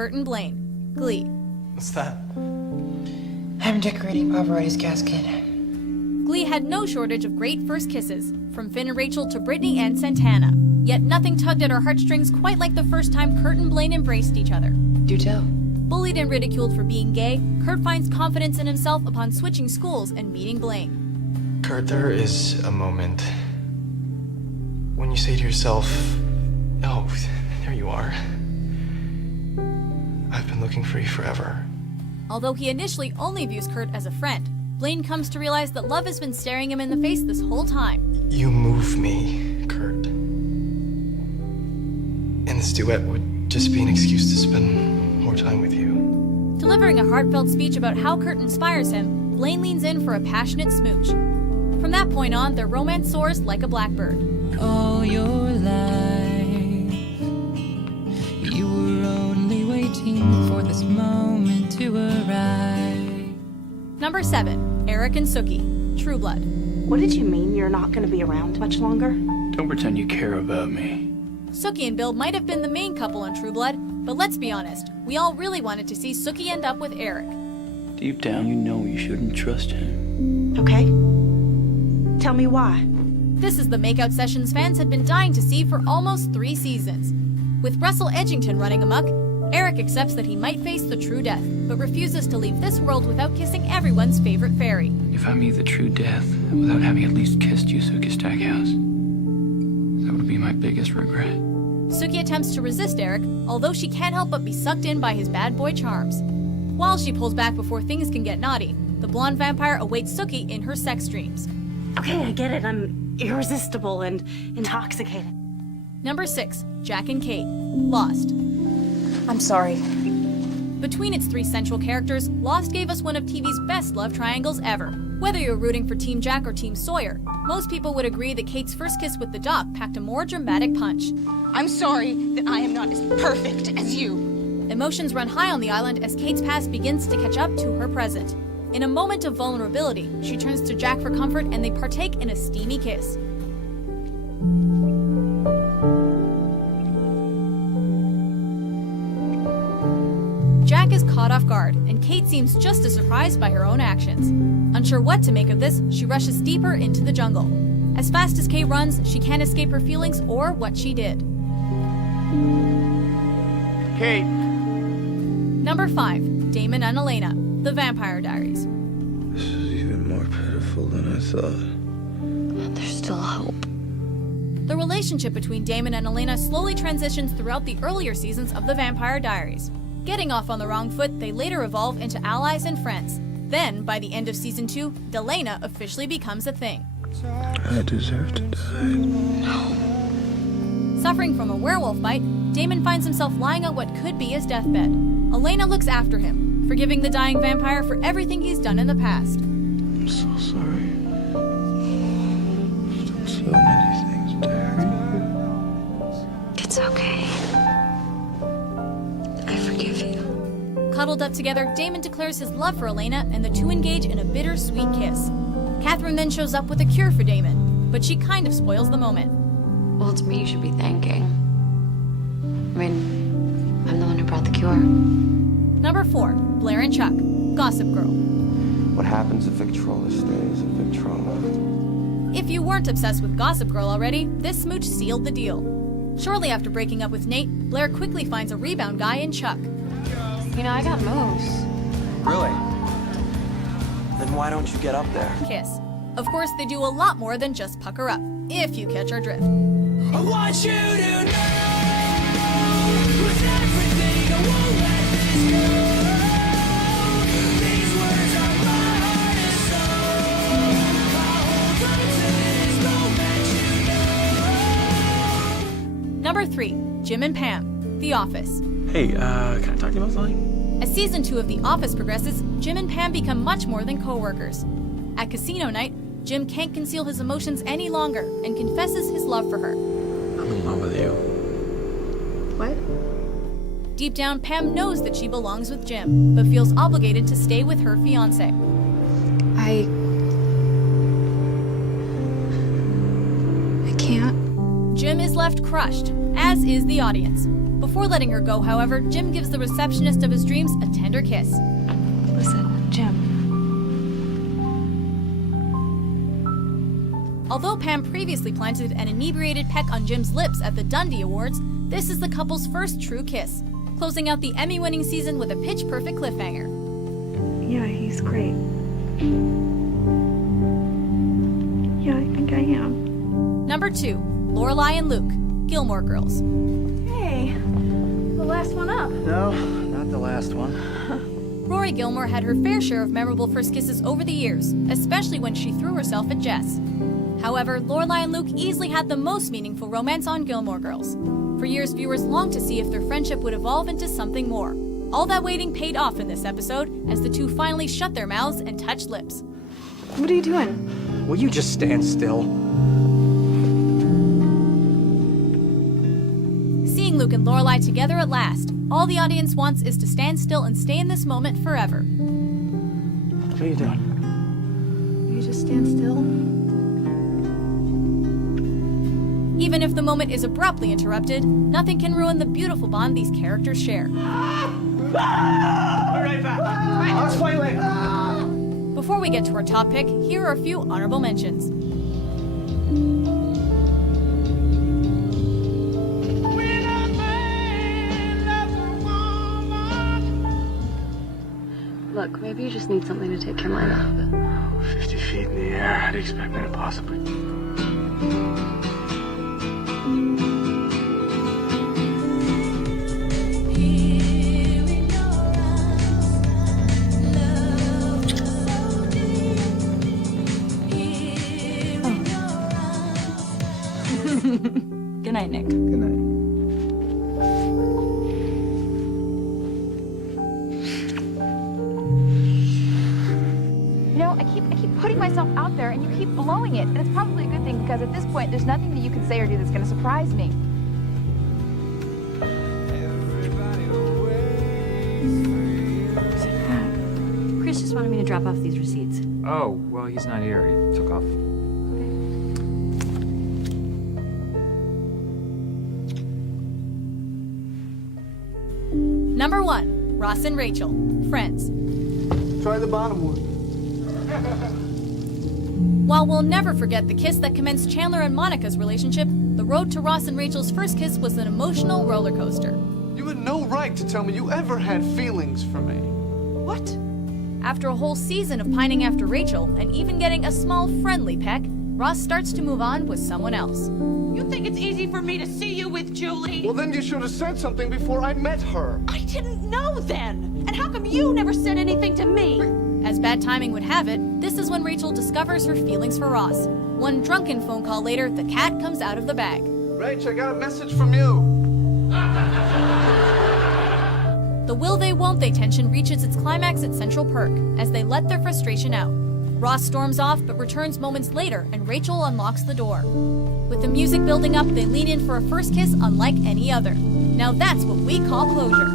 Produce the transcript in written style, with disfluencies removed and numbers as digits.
Kurt and Blaine. Glee. What's that? I'm decorating Pavarotti's casket. Glee had no shortage of great first kisses, from Finn and Rachel to Brittany and Santana. Yet nothing tugged at our heartstrings quite like the first time Kurt and Blaine embraced each other. Do tell. Bullied and ridiculed for being gay, Kurt finds confidence in himself upon switching schools and meeting Blaine. Kurt, there is a moment when you say to yourself, oh, there you are. I've been looking for you forever. Although he initially only views Kurt as a friend, Blaine comes to realize that love has been staring him in the face this whole time. You move me, Kurt. And this duet would just be an excuse to spend more time with you. Delivering a heartfelt speech about how Kurt inspires him, Blaine leans in for a passionate smooch. From that point on, their romance soars like a blackbird. All your life, you were only waiting for this moment to arrive. Number 7, Eric and Sookie, True Blood. What did you mean you're not going to be around much longer? Don't pretend you care about me. Sookie and Bill might have been the main couple on True Blood, but let's be honest, we all really wanted to see Sookie end up with Eric. Deep down, you know you shouldn't trust him. Okay. Tell me why. This is the makeout sessions fans had been dying to see for almost 3 seasons. With Russell Edgington running amok, Eric accepts that he might face the true death, but refuses to leave this world without kissing everyone's favorite fairy. If I meet the true death without having at least kissed Yusuke Stackhouse, that would be my biggest regret. Sookie attempts to resist Eric, although she can't help but be sucked in by his bad boy charms. While she pulls back before things can get naughty, the blonde vampire awaits Sookie in her sex dreams. Okay, I get it. I'm irresistible and intoxicated. Number 6, Jack and Kate, Lost. I'm sorry. Between its 3 central characters, Lost gave us one of TV's best love triangles ever. Whether you're rooting for Team Jack or Team Sawyer, most people would agree that Kate's first kiss with the doc packed a more dramatic punch. I'm sorry that I am not as perfect as you. Emotions run high on the island as Kate's past begins to catch up to her present. In a moment of vulnerability, she turns to Jack for comfort and they partake in a steamy kiss. Jack is caught off guard, and Kate seems just as surprised by her own actions. Unsure what to make of this, she rushes deeper into the jungle. As fast as Kate runs, she can't escape her feelings or what she did. Kate! Number 5, Damon and Elena, The Vampire Diaries. This is even more pitiful than I thought. There's still hope. The relationship between Damon and Elena slowly transitions throughout the earlier seasons of The Vampire Diaries. Getting off on the wrong foot, they later evolve into allies and friends. Then, by the end of season 2, Delena officially becomes a thing. I deserve to die. Suffering from a werewolf bite, Damon finds himself lying on what could be his deathbed. Elena looks after him, forgiving the dying vampire for everything he's done in the past. I'm so sorry. I've done so many things to hurt you. It's okay. I forgive you. Cuddled up together, Damon declares his love for Elena, and the two engage in a bittersweet kiss. Catherine then shows up with a cure for Damon, but she kind of spoils the moment. Well, it's me you should be thanking. I mean, I'm the one who brought the cure. Number 4, Blair and Chuck, Gossip Girl. What happens if Victrola stays a Victrola? If you weren't obsessed with Gossip Girl already, this smooch sealed the deal. Shortly after breaking up with Nate, Blair quickly finds a rebound guy in Chuck. You know, I got moves. Really? Then why don't you get up there? Kiss. Of course, they do a lot more than just pucker up, if you catch our drift. I want you to know with everything I won't let this go. These words are my heart and soul. I'll hold on to this moment, you know. Number 3, Jim and Pam, The Office. Hey, can I talk to you about something? As season 2 of The Office progresses, Jim and Pam become much more than co-workers. At casino night, Jim can't conceal his emotions any longer and confesses his love for her. I'm in love with you. What? Deep down, Pam knows that she belongs with Jim, but feels obligated to stay with her fiancé. I can't. Jim is left crushed, as is the audience. Before letting her go, however, Jim gives the receptionist of his dreams a tender kiss. Listen, Jim. Although Pam previously planted an inebriated peck on Jim's lips at the Dundie Awards, this is the couple's first true kiss, closing out the Emmy-winning season with a pitch-perfect cliffhanger. Yeah, he's great. Yeah, I think I am. Number 2, Lorelai and Luke, Gilmore Girls. Hey, the last one up. No, not the last one. Rory Gilmore had her fair share of memorable first kisses over the years, especially when she threw herself at Jess. However, Lorelai and Luke easily had the most meaningful romance on Gilmore Girls. For years, viewers longed to see if their friendship would evolve into something more. All that waiting paid off in this episode, as the two finally shut their mouths and touched lips. What are you doing? Will you just stand still? Seeing Luke and Lorelai together at last, all the audience wants is to stand still and stay in this moment forever. What are you doing? You just stand still? Even if the moment is abruptly interrupted, nothing can ruin the beautiful bond these characters share. Be right back. I'll explain later. Before we get to our top pick, here are a few honorable mentions. Look, maybe you just need something to take your mind off of it. 50 feet in the air, how do you expect me to possibly? Good night, Nick. Good night. You know, I keep putting myself out there and you keep blowing it. And it's probably a good thing because at this point, there's nothing that you can say or do that's going to surprise me. Chris just wanted me to drop off these receipts. Oh, well, he's not here. He took off. Number 1, Ross and Rachel, Friends. Try the bottom one. While we'll never forget the kiss that commenced Chandler and Monica's relationship, the road to Ross and Rachel's first kiss was an emotional roller coaster. You had no right to tell me you ever had feelings for me. What? After a whole season of pining after Rachel, and even getting a small friendly peck, Ross starts to move on with someone else. You think it's easy for me to see you with Julie? Well, then you should have said something before I met her. I didn't know then. And how come you never said anything to me? As bad timing would have it, this is when Rachel discovers her feelings for Ross. One drunken phone call later, the cat comes out of the bag. Rach, I got a message from you. The will they won't they tension reaches its climax at Central Perk, as they let their frustration out. Ross storms off but returns moments later, and Rachel unlocks the door. With the music building up, they lean in for a first kiss unlike any other. Now that's what we call closure.